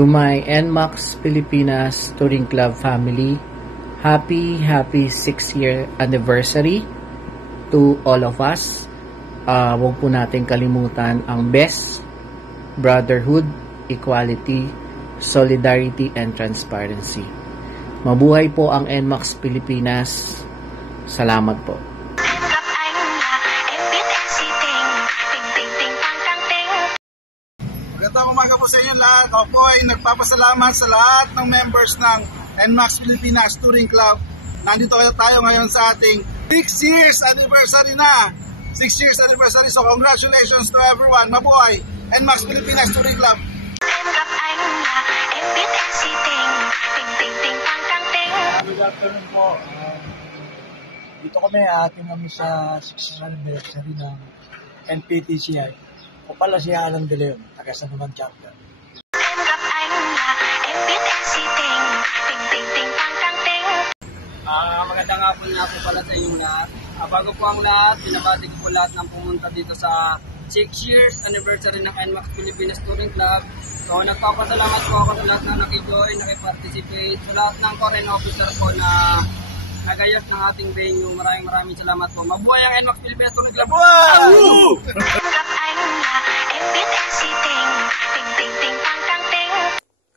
To my NMAX Pilipinas Touring Club family, happy 6-year anniversary to all of us. Huwag po natin kalimutan ang best, brotherhood, equality, solidarity, and transparency. Mabuhay po ang NMAX Pilipinas. Salamat po. Magandang umaga po sa inyo lahat. Ako po ay nagpapasalamat sa lahat ng members ng NMAX Pilipinas Touring Club. Nandito tayo ngayon sa ating 6 years anniversary na. 6 years anniversary. So congratulations to everyone. Mabuhay NMAX Pilipinas Touring Club. Good afternoon po. Dito kami ating sa 6th anniversary ng NPTCI. O pala si Alan De Leon, taga San Juan Chapter. Magandang hapon nga po pala sa inyong lahat. Bago po ang lahat, binabati ko po lahat ng pumunta dito sa 6 years anniversary ng NMAX Pilipinas Touring Club. So nagpapasalamat po ako sa lahat na nakijoin, nakiparticipate, sa lahat ng foreign officer po na nagayos ng ating venue. Maraming salamat po. Mabuhay ang NMAX Pilipinas Touring Club! Wow!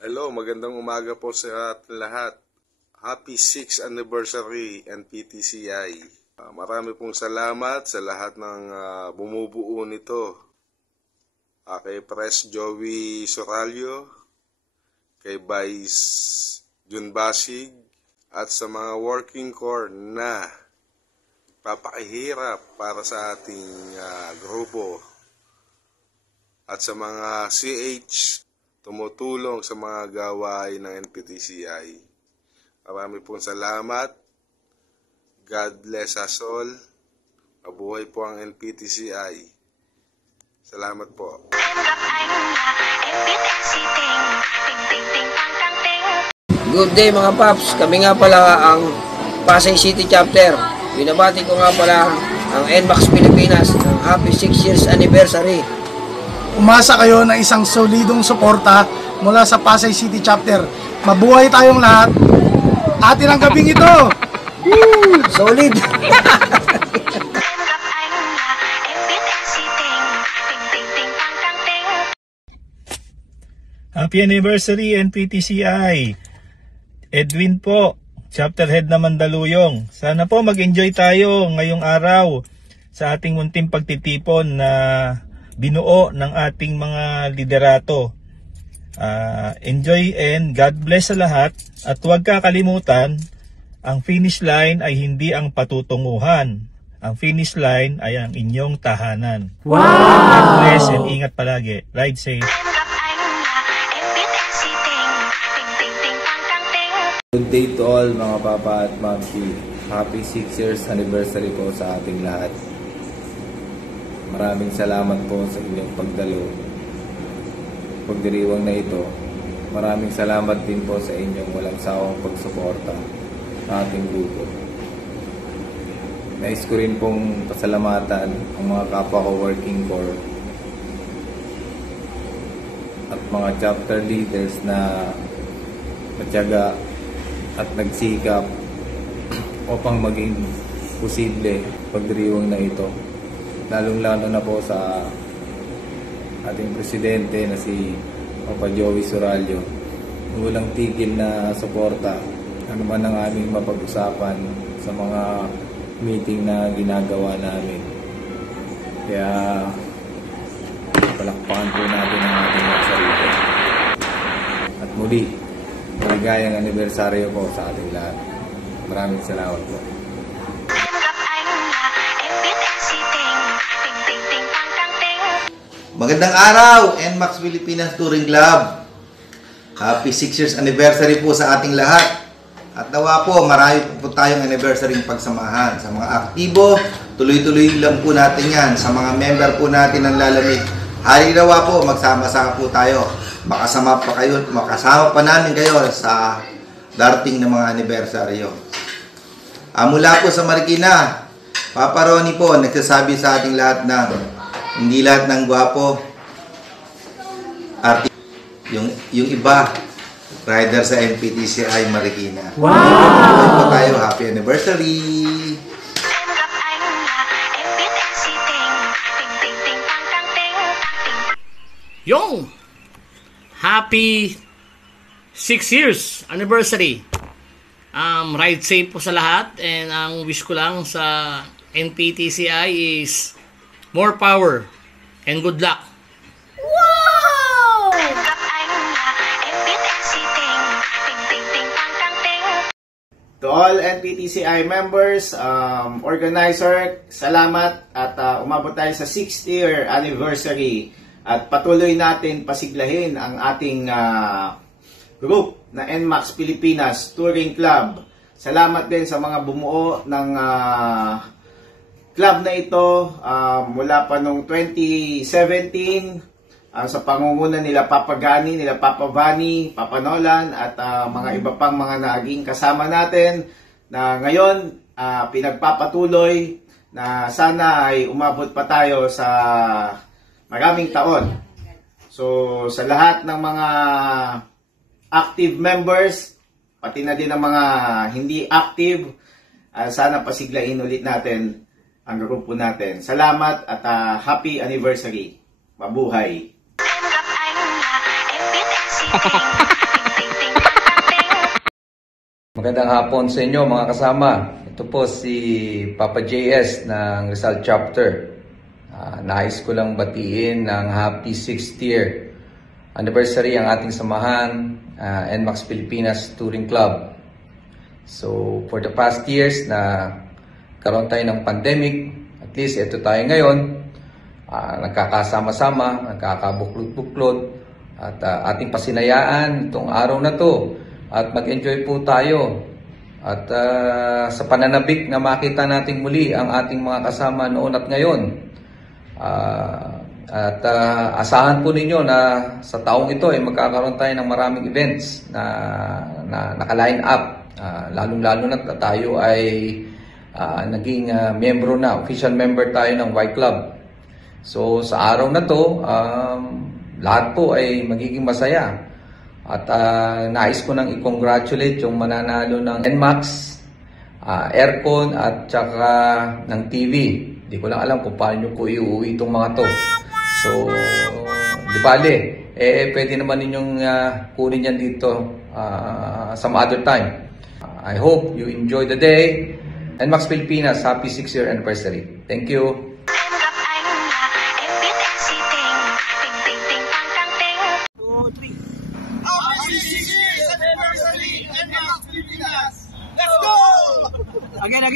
Hello, magandang umaga po sa ating lahat. Happy 6th anniversary NPTCI. Marami pong salamat sa lahat ng bumubuo nito. Kay Pres Joey Soralio, kay Vice Jun Basig, at sa mga working core na papakihirap para sa ating grupo. At sa mga CH, tumutulong sa mga gawain ng NPTCI. Marami pong salamat. God bless us all. Mabuhay po ang NPTCI. Salamat po. Good day mga paps. Kami nga pala ang Pasay City Chapter. Binabati ko nga pala ang NMAX Pilipinas ng happy 6 years anniversary. Umasa kayo ng isang solidong suporta mula sa Pasay City Chapter. Mabuhay tayong lahat. Atin ang gabing ito. Woo! Solid. Happy anniversary NPTCI. Edwin po, chapter head na Mandaluyong. Sana po mag-enjoy tayo ngayong araw sa ating munting pagtitipon na binuo ng ating mga liderato. Enjoy and God bless sa lahat. At huwag kakalimutan, ang finish line ay hindi ang patutunguhan. Ang finish line ay ang inyong tahanan. Wow! God bless and ingat palagi. Ride safe. Good day to all mga papa at mamsi. Happy 6 years anniversary po sa ating lahat. Maraming salamat po sa inyong pagdalo. Pagdiriwang na ito, maraming salamat din po sa inyong walang sawang pagsuporta sa ating grupo. Nais ko rin pong pasalamatan ang mga kapwa ko working core at mga chapter leaders na matyaga at nagsikap upang maging posible pagdiriwang na ito. Lalong-lalo na po sa ating presidente na si Papa Joey Soralio. Walang tigil na suporta ano man ang aming mapag-usapan sa mga meeting na ginagawa namin. Kaya palakpakan po natin ang ating mga sarili. At muli, maligayang anibersaryo po sa ating lahat. Maraming salamat po. Magandang araw, NMAX Pilipinas Touring Club. Happy 6 years anniversary po sa ating lahat. At nawa po, marami po tayong anniversary pagsamahan. Sa mga aktibo, tuloy-tuloy lang po natin yan. Sa mga member po natin ng lalamig, halinawa po, magsama-sama po tayo. Makasama pa namin kayo sa darating na mga anibersaryo. Mula po sa Marikina, Papa Ronnie po, nagsasabi sa ating lahat na hindi lahat ng gwapo, yung iba, rider sa NPTCI Marikina. Wow! Tayo, happy anniversary! Yung happy 6 years anniversary. Ride safe po sa lahat, and ang wish ko lang sa NPTCI is more power and good luck. Wow! To all NPTCI members, organizer, salamat at umabot tayo sa 6th year anniversary. At patuloy natin pasiglahin ang ating group na NMAX Pilipinas Touring Club. Salamat din sa mga bumuo ng club na ito mula pa noong 2017 sa pangunguna nila Papa Gani, nila Papa Vani, Papa Nolan at mga iba pang mga naging kasama natin na ngayon pinagpapatuloy na sana ay umabot pa tayo sa maraming taon. So, sa lahat ng mga active members, pati na din ang mga hindi active, sana pasiglain ulit natin ang grupo natin. Salamat at happy anniversary. Mabuhay! Magandang hapon sa inyo mga kasama. Ito po si Papa JS ng Rizal Chapter. Nais ko lang batiin ng happy 6th year anniversary ang ating samahan, NMAX Pilipinas Touring Club. So, for the past years na karoon tayo ng pandemic, at least ito tayo ngayon, nagkakasama-sama, nagkakabuklod-buklod, at ating pasinayaan itong araw na to at mag-enjoy po tayo. At sa pananabik na makita natin muli ang ating mga kasama noon at ngayon. Asahan po ninyo na sa taong ito ay magkakaroon tayo ng maraming events na naka-line up. Lalong-lalo na tayo ay naging membro na, official member tayo ng Y Club. So sa araw na to, lahat po ay magiging masaya. At nais ko nang i-congratulate yung mananalo ng NMAX, aircon at saka ng TV. Hindi ko lang alam kung paano nyo po iuwi itong mga to. So, di bale, pwede naman ninyong kunin yan dito some other time. I hope you enjoy the day. NMAX Pilipinas, happy 6th year anniversary. Thank you.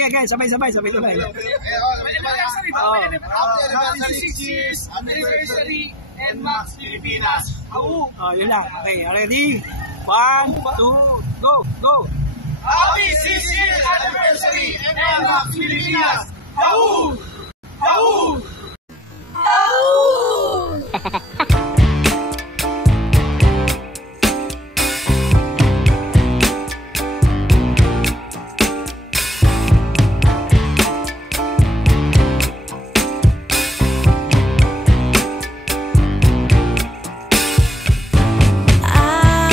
Again, sabay. Happy 6 years anniversary NMAX Pilipinas. Yun lang. Okay, ready? 1, 2, go! Happy 6 years anniversary NMAX Pilipinas.